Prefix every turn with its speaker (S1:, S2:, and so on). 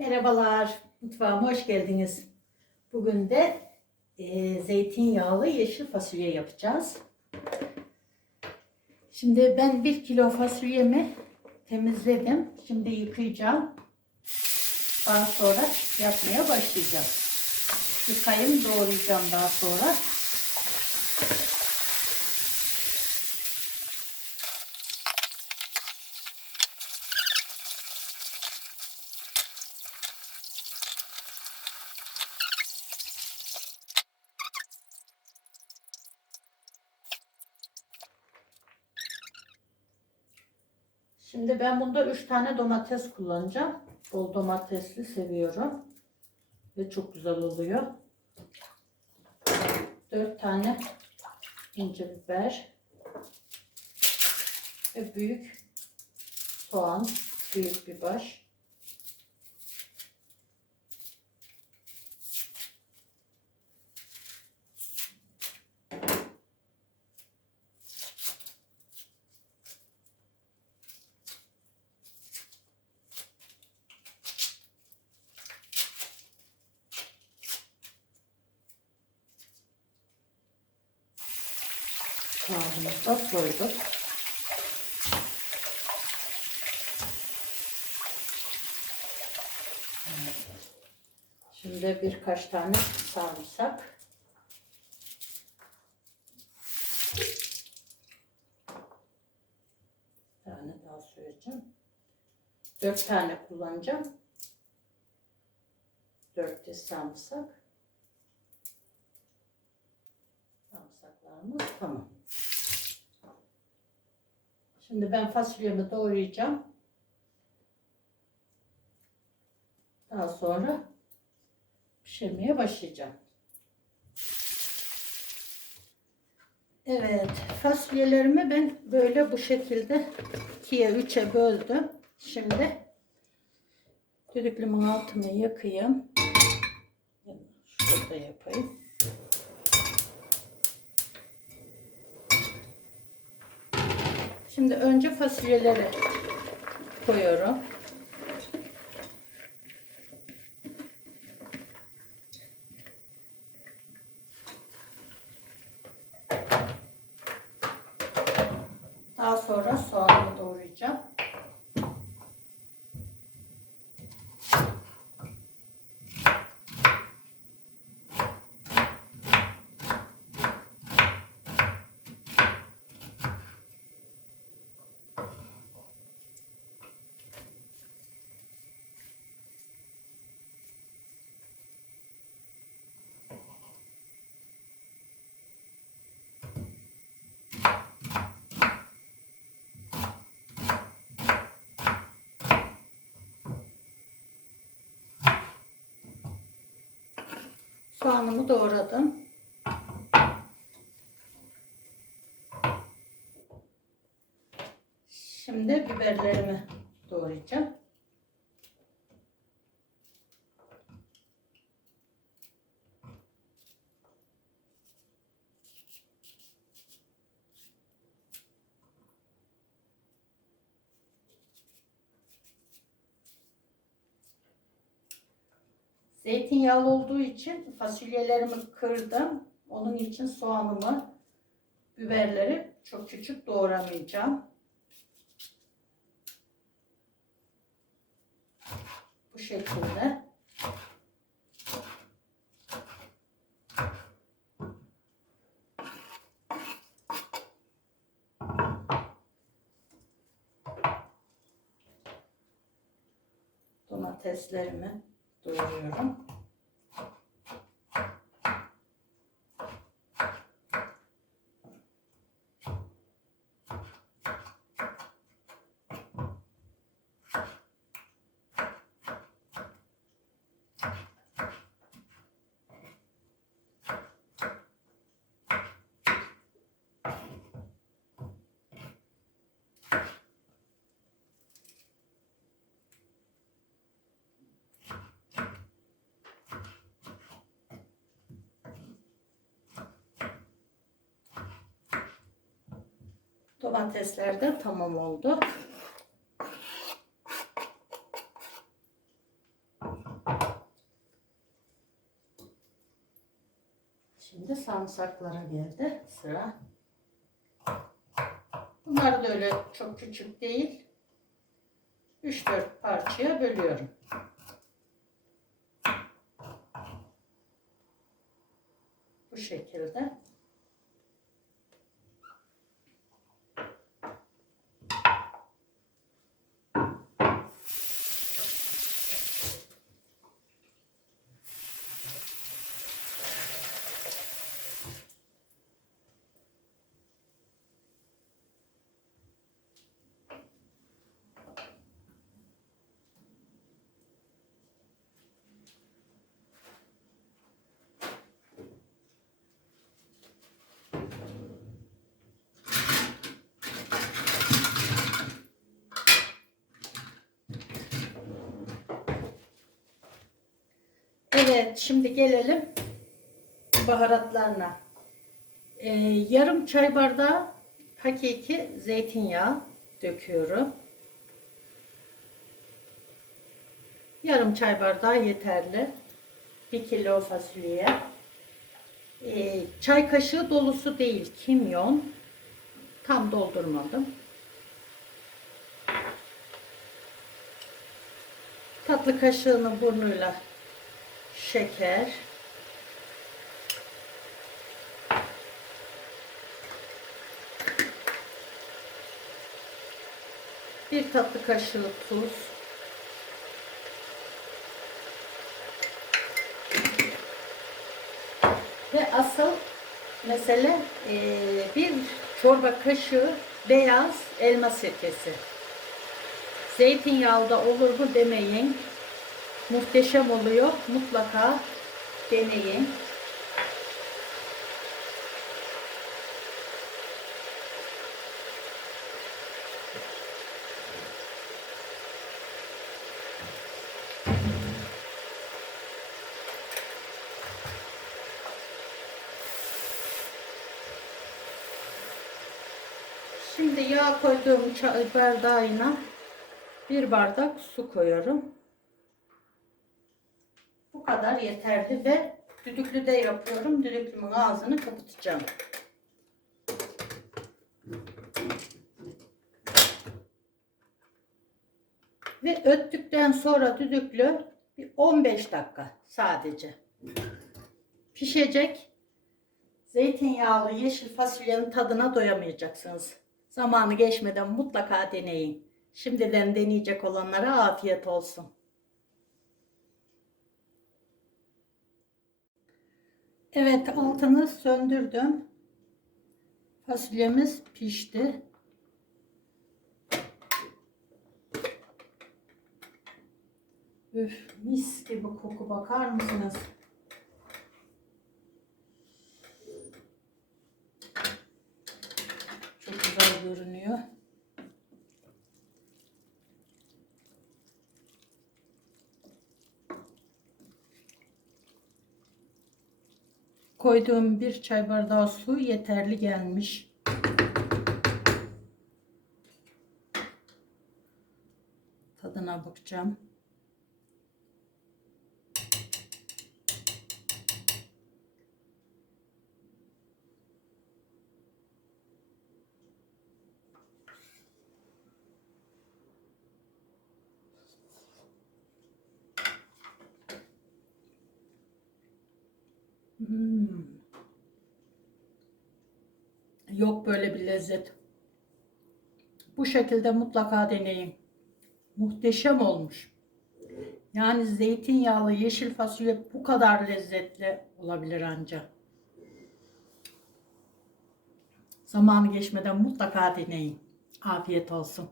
S1: Merhabalar, mutfağıma hoş geldiniz. Bugün de e, zeytinyağlı yeşil fasulye yapacağız. Şimdi ben bir kilo fasulyemi temizledim. Şimdi yıkayacağım. Daha sonra yapmaya başlayacağım. Yıkayım, doğrayacağım daha sonra. Şimdi ben bunda 3 tane domates kullanacağım. Bol domatesli seviyorum. Ve çok güzel oluyor. 4 tane ince biber. Ve büyük soğan. Büyük bir baş. Soğanımızı da soyduk. Şimdi birkaç tane sarımsak. Bir tane daha söyleyeceğim. Dört tane kullanacağım. Dört de sarımsak. Sarımsaklarımız tamam. Şimdi ben fasulyemi doğrayacağım. Daha sonra pişirmeye başlayacağım. Evet, fasulyelerimi ben böyle bu şekilde ikiye üçe böldüm. Şimdi düdüklümün altını yakayım. Şurada yapayım. Şimdi önce fasulyeleri koyuyorum. Daha sonra soğanımı doğrayacağım. Soğanımı doğradım. Şimdi biberlerimi doğrayacağım. Zeytinyağlı olduğu için fasulyelerimi kırdım. Onun için soğanımı, biberleri çok küçük doğramayacağım. Bu şekilde. Domateslerimi 对 Domatesler de tamam oldu. Şimdi sarımsaklara geldi sıra. Bunlar da öyle çok küçük değil. 3-4 parçaya bölüyorum. Bu şekilde. Evet, şimdi gelelim baharatlarına. Ee, yarım çay bardağı hakiki zeytinyağı döküyorum. Yarım çay bardağı yeterli. Bir kilo fasulyeye. Ee, çay kaşığı dolusu değil, kimyon. Tam doldurmadım. Tatlı kaşığının burnuyla şeker, bir tatlı kaşığı tuz, ve asıl mesele eee, bir çorba kaşığı beyaz elma sirkesi. Zeytinyağlı da olur mu demeyin. Muhteşem oluyor. Mutlaka deneyin. Şimdi yağ koyduğum bardağına bir bardak su koyuyorum. Kadar yeterli ve düdüklü de yapıyorum. Düdüklümün ağzını kapatacağım. Ve öttükten sonra düdüklü bir 15 dakika sadece pişecek. Zeytinyağlı yeşil fasulyenin tadına doyamayacaksınız. Zamanı geçmeden mutlaka deneyin. Şimdiden deneyecek olanlara afiyet olsun. Evet altını söndürdüm. Fasulyemiz pişti. Üf, mis gibi koku bakar mısınız? Çok güzel görünüyor. Koyduğum bir çay bardağı su yeterli gelmiş. Tadına bakacağım. Hmm. Yok böyle bir lezzet. Bu şekilde mutlaka deneyin. Muhteşem olmuş. Yani zeytinyağlı yeşil fasulye bu kadar lezzetli olabilir ancak. Zamanı geçmeden mutlaka deneyin. Afiyet olsun.